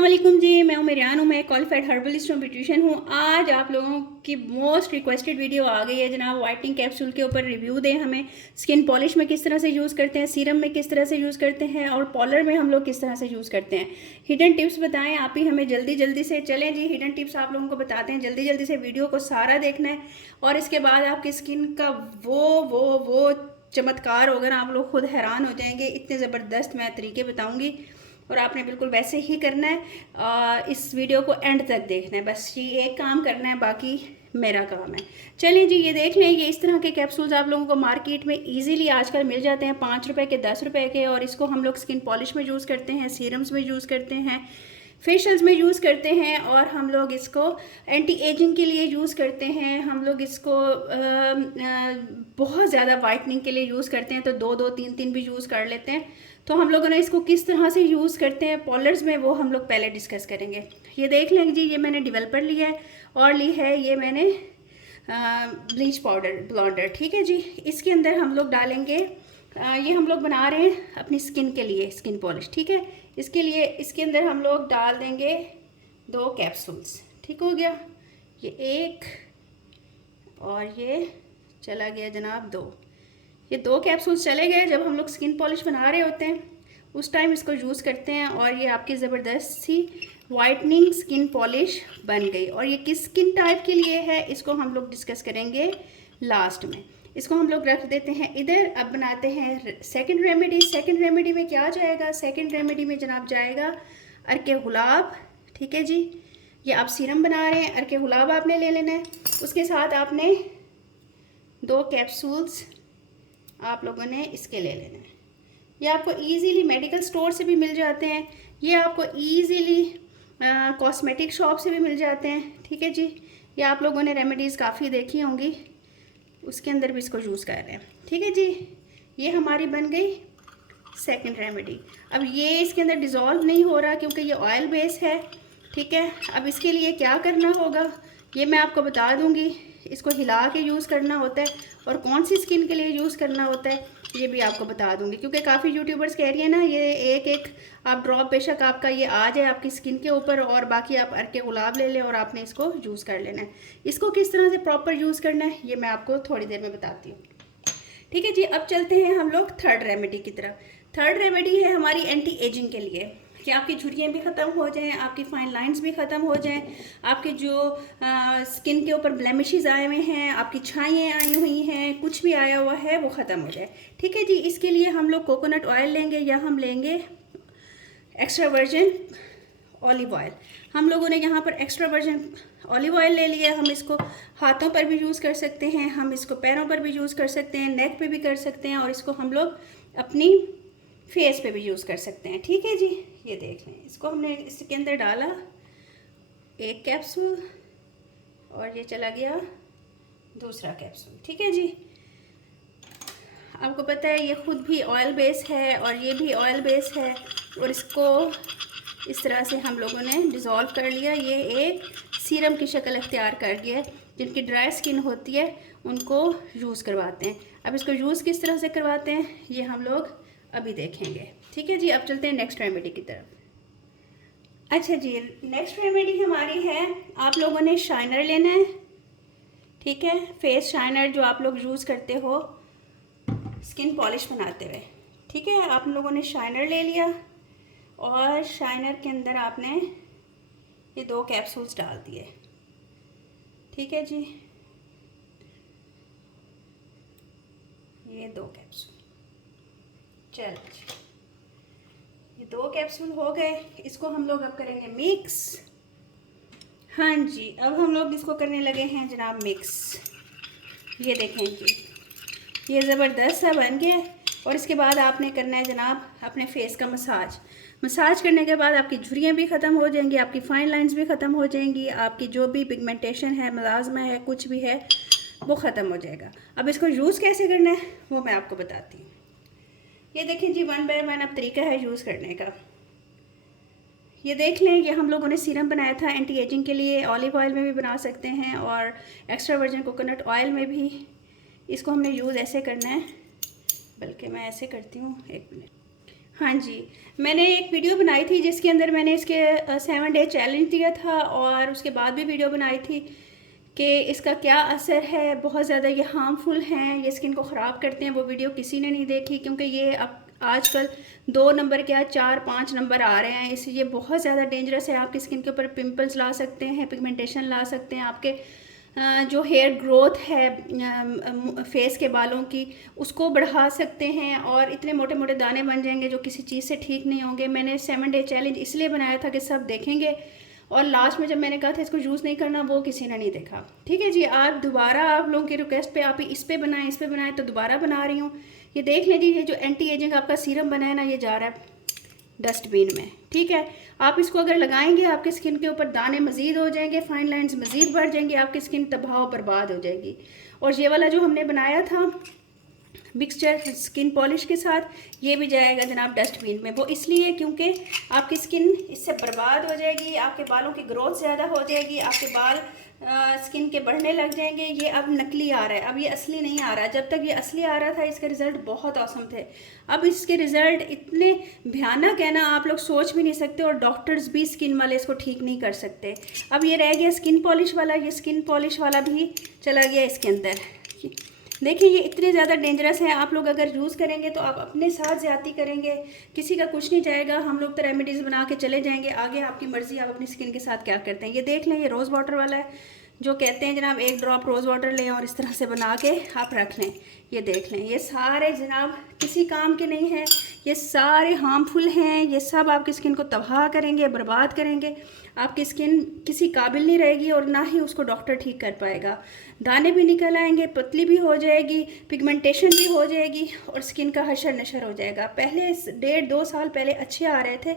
अस्सलामुअलैकुम जी, मैं उमरियान हूँ। मैं क्वालिफाइड हर्बलिस्ट और ब्यूटिशियन हूँ। आज आप लोगों की मोस्ट रिक्वेस्टेड वीडियो आ गई है जनाब, वाइटनिंग कैप्सूल के ऊपर रिव्यू दें हमें। स्किन पॉलिश में किस तरह से यूज़ करते हैं, सीरम में किस तरह से यूज़ करते हैं और पॉलर में हम लोग किस तरह से यूज़ करते हैं। हिडन टिप्स बताएं आप ही हमें, जल्दी जल्दी से। चलें जी, हिडन टिप्स आप लोगों को बताते हैं। जल्दी जल्दी से वीडियो को सारा देखना है और इसके बाद आपकी स्किन का वो चमत्कार होगा ना, आप लोग खुद हैरान हो जाएंगे। इतने ज़बरदस्त मैं तरीके बताऊँगी और आपने बिल्कुल वैसे ही करना है। इस वीडियो को एंड तक देखना है, बस ये एक काम करना है, बाकी मेरा काम है। चलिए जी, ये देख लें। ये इस तरह के कैप्सूल्स आप लोगों को मार्केट में इजीली आजकल मिल जाते हैं, 5 रुपए के, 10 रुपए के। और इसको हम लोग स्किन पॉलिश में यूज़ करते हैं, सीरम्स में यूज़ करते हैं, फेशियल्स में यूज़ करते हैं और हम लोग इसको एंटी एजिंग के लिए यूज़ करते हैं। हम लोग इसको बहुत ज़्यादा वाइटनिंग के लिए यूज़ करते हैं, तो 2-2, 3-3 भी यूज़ कर लेते हैं। तो हम लोगों ने इसको किस तरह से यूज़ करते हैं पॉलर्स में, वो हम लोग पहले डिस्कस करेंगे। ये देख लेंगे जी, ये मैंने डेवलपर लिया है और ली है ये मैंने ब्लीच पाउडर ब्लॉन्डर। ठीक है जी, इसके अंदर हम लोग डालेंगे, ये हम लोग बना रहे हैं अपनी स्किन के लिए स्किन पॉलिश। ठीक है, इसके लिए इसके अंदर हम लोग डाल देंगे 2 कैप्सूल्स। ठीक हो गया, ये 1 और ये चला गया जनाब 2। ये 2 कैप्सूल्स चले गए। जब हम लोग स्किन पॉलिश बना रहे होते हैं उस टाइम इसको यूज़ करते हैं और ये आपकी ज़बरदस्त सी वाइटनिंग स्किन पॉलिश बन गई। और ये किस स्किन टाइप के लिए है इसको हम लोग डिस्कस करेंगे लास्ट में। इसको हम लोग रख देते हैं इधर। अब बनाते हैं सेकंड रेमेडी। सेकंड रेमेडी में क्या जाएगा? सेकंड रेमेडी में जनाब जाएगा अर्के गुलाब। ठीक है जी, ये आप सीरम बना रहे हैं, अर्के गुलाब आपने ले लेना है। उसके साथ आपने 2 कैप्सूल्स आप लोगों ने इसके ले लेना है। ये आपको इजीली मेडिकल स्टोर से भी मिल जाते हैं, ये आपको इजीली कॉस्मेटिक शॉप से भी मिल जाते हैं। ठीक है जी, ये आप लोगों ने रेमेडीज़ काफ़ी देखी होंगी, उसके अंदर भी इसको यूज़ कर रहे हैं। ठीक है जी, ये हमारी बन गई सेकंड रेमेडी। अब ये इसके अंदर डिज़ोल्व नहीं हो रहा क्योंकि ये ऑयल बेस है। ठीक है, अब इसके लिए क्या करना होगा ये मैं आपको बता दूंगी। इसको हिला के यूज़ करना होता है और कौन सी स्किन के लिए यूज़ करना होता है ये भी आपको बता दूंगी, क्योंकि काफ़ी यूट्यूबर्स कह रही है ना, ये एक आप ड्रॉप बेशक आपका ये आ जाए आपकी स्किन के ऊपर और बाकी आप अर्के गुलाब ले लें और आपने इसको यूज़ कर लेना है। इसको किस तरह से प्रॉपर यूज़ करना है ये मैं आपको थोड़ी देर में बताती हूँ। ठीक है जी, अब चलते हैं हम लोग थर्ड रेमेडी की तरफ। थर्ड रेमेडी है हमारी एंटी एजिंग के लिए, कि आपकी झुर्रियाँ भी ख़त्म हो जाएं, आपकी फाइन लाइंस भी ख़त्म हो जाएं, आपके जो स्किन के ऊपर ब्लेमिशेस आए हुए हैं, आपकी छाइयाँ आई हुई हैं, कुछ भी आया हुआ है वो ख़त्म हो जाए। ठीक है जी, इसके लिए हम लोग कोकोनट ऑयल लेंगे या हम लेंगे एक्स्ट्रा वर्जिन ऑलिव ऑयल। हम लोगों ने यहाँ पर एक्स्ट्रा वर्जिन ऑलिव ऑयल ले लिया। हम इसको हाथों पर भी यूज़ कर सकते हैं, हम इसको पैरों पर भी यूज़ कर सकते हैं, नेक पे भी कर सकते हैं और इसको हम लोग अपनी फेस पे भी यूज़ कर सकते हैं। ठीक है जी, ये देख लें, इसको हमने इसके अंदर डाला 1 कैप्सूल और ये चला गया दूसरा कैप्सूल। ठीक है जी, आपको पता है ये खुद भी ऑयल बेस है और ये भी ऑयल बेस है और इसको इस तरह से हम लोगों ने डिज़ोल्व कर लिया। ये एक सीरम की शक्ल अख्तियार कर गया है। जिनकी ड्राई स्किन होती है उनको यूज़ करवाते हैं। अब इसको यूज़ किस तरह से करवाते हैं ये हम लोग अभी देखेंगे। ठीक है जी, अब चलते हैं नेक्स्ट रेमेडी की तरफ। अच्छा जी, नेक्स्ट रेमेडी हमारी है, आप लोगों ने शाइनर लेना है। ठीक है, फेस शाइनर जो आप लोग यूज़ करते हो स्किन पॉलिश बनाते हुए। ठीक है, आप लोगों ने शाइनर ले लिया और शाइनर के अंदर आपने ये 2 कैप्सूल्स डाल दिए। ठीक है जी, ये 2 कैप्सूल, चलो जी, ये 2 कैप्सूल हो गए। इसको हम लोग अब करेंगे मिक्स। हाँ जी, अब हम लोग इसको करने लगे हैं जनाब मिक्स। ये देखें जी, ये ज़बरदस्त सा बन गया। और इसके बाद आपने करना है जनाब अपने फेस का मसाज। मसाज करने के बाद आपकी झुर्रियाँ भी ख़त्म हो जाएंगी, आपकी फाइन लाइंस भी ख़त्म हो जाएंगी, आपकी जो भी पिगमेंटेशन है, मलाज़मा है, कुछ भी है वो ख़त्म हो जाएगा। अब इसको यूज़ कैसे करना है वो मैं आपको बताती हूँ। ये देखें जी, 1 बाय 1 अब तरीका है यूज़ करने का। ये देख लें, ये हम लोगों ने सीरम बनाया था एंटी एजिंग के लिए, ऑलिव ऑयल में भी बना सकते हैं और एक्स्ट्रा वर्जिन कोकोनट ऑयल में भी। इसको हमने यूज़ ऐसे करना है, बल्कि मैं ऐसे करती हूँ, 1 मिनट। हाँ जी, मैंने एक वीडियो बनाई थी जिसके अंदर मैंने इसके 7 डे चैलेंज दिया था और उसके बाद भी वीडियो बनाई थी कि इसका क्या असर है। बहुत ज़्यादा ये हार्मफुल हैं, ये स्किन को ख़राब करते हैं। वो वीडियो किसी ने नहीं देखी क्योंकि ये अब आजकल 2 नंबर क्या 4-5 नंबर आ रहे हैं। इसलिए बहुत ज़्यादा डेंजरस है। आपकी स्किन के ऊपर पिंपल्स ला सकते हैं, पिगमेंटेशन ला सकते हैं, आपके जो हेयर ग्रोथ है फेस के बालों की उसको बढ़ा सकते हैं और इतने मोटे मोटे दाने बन जाएंगे जो किसी चीज़ से ठीक नहीं होंगे। मैंने 7 डे चैलेंज इसलिए बनाया था कि सब देखेंगे और लास्ट में जब मैंने कहा था इसको यूज़ नहीं करना वो किसी ने नहीं देखा। ठीक है जी, आप दोबारा आप लोगों की रिक्वेस्ट पे आप इस पे बनाएं तो दोबारा बना रही हूँ। ये देख लीजिए, ये जो एंटी एजिंग आपका सीरम बना है ना, ये जा रहा है डस्टबिन में। ठीक है, आप इसको अगर लगाएंगे आपके स्किन के ऊपर दाने मज़ीद हो जाएंगे, फाइन लाइंस मज़ीद बढ़ जाएंगी, आपकी स्किन तबाह बर्बाद हो जाएगी। और ये वाला जो हमने बनाया था मिक्सचर स्किन पॉलिश के साथ, ये भी जाएगा जनाब डस्टबिन में। वो इसलिए क्योंकि आपकी स्किन इससे बर्बाद हो जाएगी, आपके बालों की ग्रोथ ज़्यादा हो जाएगी, आपके बाल स्किन के बढ़ने लग जाएंगे। ये अब नकली आ रहा है, अब ये असली नहीं आ रहा। जब तक ये असली आ रहा था इसके रिज़ल्ट बहुत औसम थे। अब इसके रिज़ल्ट इतने भयानक है ना, आप लोग सोच भी नहीं सकते और डॉक्टर्स भी स्किन वाले इसको ठीक नहीं कर सकते। अब ये रह गया स्किन पॉलिश वाला, ये स्किन पॉलिश वाला भी चला गया इसके अंदर। देखिए ये इतने ज़्यादा डेंजरस है, आप लोग अगर यूज़ करेंगे तो आप अपने साथ ज़्यादती करेंगे, किसी का कुछ नहीं जाएगा। हम लोग तो रेमेडीज़ बना के चले जाएंगे, आगे आपकी मर्ज़ी, आप अपनी स्किन के साथ क्या करते हैं। ये देख लें, ये रोज़ वाटर वाला है, जो कहते हैं जनाब 1 ड्रॉप रोज़ वाटर लें और इस तरह से बना के आप रख लें। ये देख लें, ये सारे जनाब किसी काम के नहीं हैं, ये सारे हार्मफुल हैं। ये सब आपकी स्किन को तबाह करेंगे, बर्बाद करेंगे। आपकी स्किन किसी काबिल नहीं रहेगी और ना ही उसको डॉक्टर ठीक कर पाएगा। दाने भी निकल आएंगे, पतली भी हो जाएगी, पिगमेंटेशन भी हो जाएगी और स्किन का हशर नशर हो जाएगा। पहले 1.5-2 साल पहले अच्छे आ रहे थे,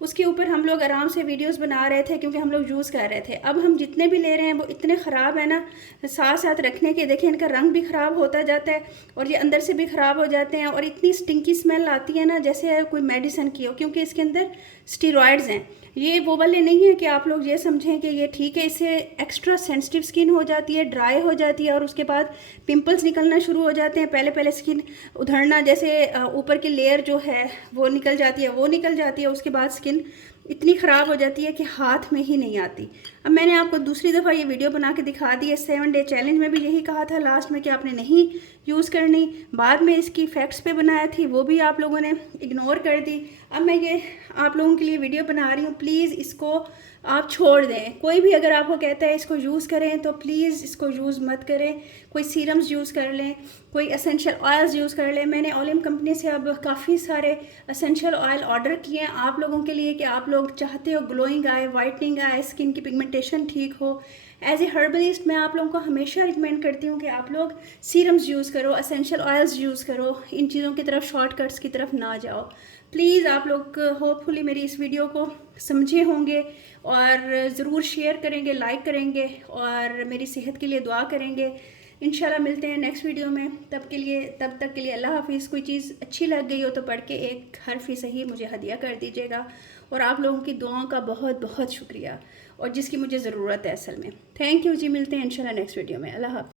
उसके ऊपर हम लोग आराम से वीडियोस बना रहे थे क्योंकि हम लोग यूज़ कर रहे थे। अब हम जितने भी ले रहे हैं वो इतने ख़राब है ना, साथ साथ रखने के देखिए इनका रंग भी ख़राब होता जाता है और ये अंदर से भी ख़राब हो जाते हैं और इतनी स्टिंकी स्मेल आती है ना जैसे कोई मेडिसिन की हो, क्योंकि इसके अंदर स्टीरॉयड्स हैं। ये वो वाले नहीं है कि आप लोग ये समझें कि ये ठीक है, इससे एक्स्ट्रा सेंसिटिव स्किन हो जाती है, ड्राई हो जाती है और उसके बाद पिंपल्स निकलना शुरू हो जाते हैं। पहले स्किन उधड़ना, जैसे ऊपर की लेयर जो है वो निकल जाती है, उसके बाद स्किन इतनी ख़राब हो जाती है कि हाथ में ही नहीं आती। अब मैंने आपको दूसरी दफ़ा ये वीडियो बना के दिखा दी है। 7 डे चैलेंज में भी यही कहा था लास्ट में कि आपने नहीं यूज़ करनी, बाद में इसकी फैक्ट्स पे बनाया थी, वो भी आप लोगों ने इग्नोर कर दी। अब मैं ये आप लोगों के लिए वीडियो बना रही हूँ, प्लीज़ इसको आप छोड़ दें। कोई भी अगर आपको कहता है इसको यूज़ करें तो प्लीज़ इसको यूज़ मत करें। कोई सीरम्स यूज़ कर लें, कोई एसेंशियल ऑयल्स यूज़ कर लें। मैंने ओलियम कंपनी से अब काफ़ी सारे एसेंशियल ऑयल ऑर्डर किए हैं आप लोगों के लिए कि आप लोग चाहते हो ग्लोइंग आए, वाइटनिंग आए, स्किन की पिगमेंटेशन ठीक हो। एज ए हर्बलिस्ट मैं आप लोगों को हमेशा रिकमेंड करती हूँ कि आप लोग सीरम्स यूज़ करो, एसेंशियल ऑयल्स यूज़ करो, इन चीज़ों की तरफ, शॉर्टकट्स की तरफ ना जाओ। प्लीज़ आप लोग होपफुली मेरी इस वीडियो को समझे होंगे और ज़रूर शेयर करेंगे, लाइक करेंगे और मेरी सेहत के लिए दुआ करेंगे। इंशाल्लाह मिलते हैं नेक्स्ट वीडियो में। तब तक के लिए अल्लाह हाफिज़। कोई चीज़ अच्छी लग गई हो तो पढ़ के एक हर्फ ही सही मुझे हदिया कर दीजिएगा और आप लोगों की दुआओं का बहुत बहुत शुक्रिया और जिसकी मुझे ज़रूरत है असल में। थैंक यू जी, मिलते हैं इंशाल्लाह नेक्स्ट वीडियो में। अल्लाह हाफिज़।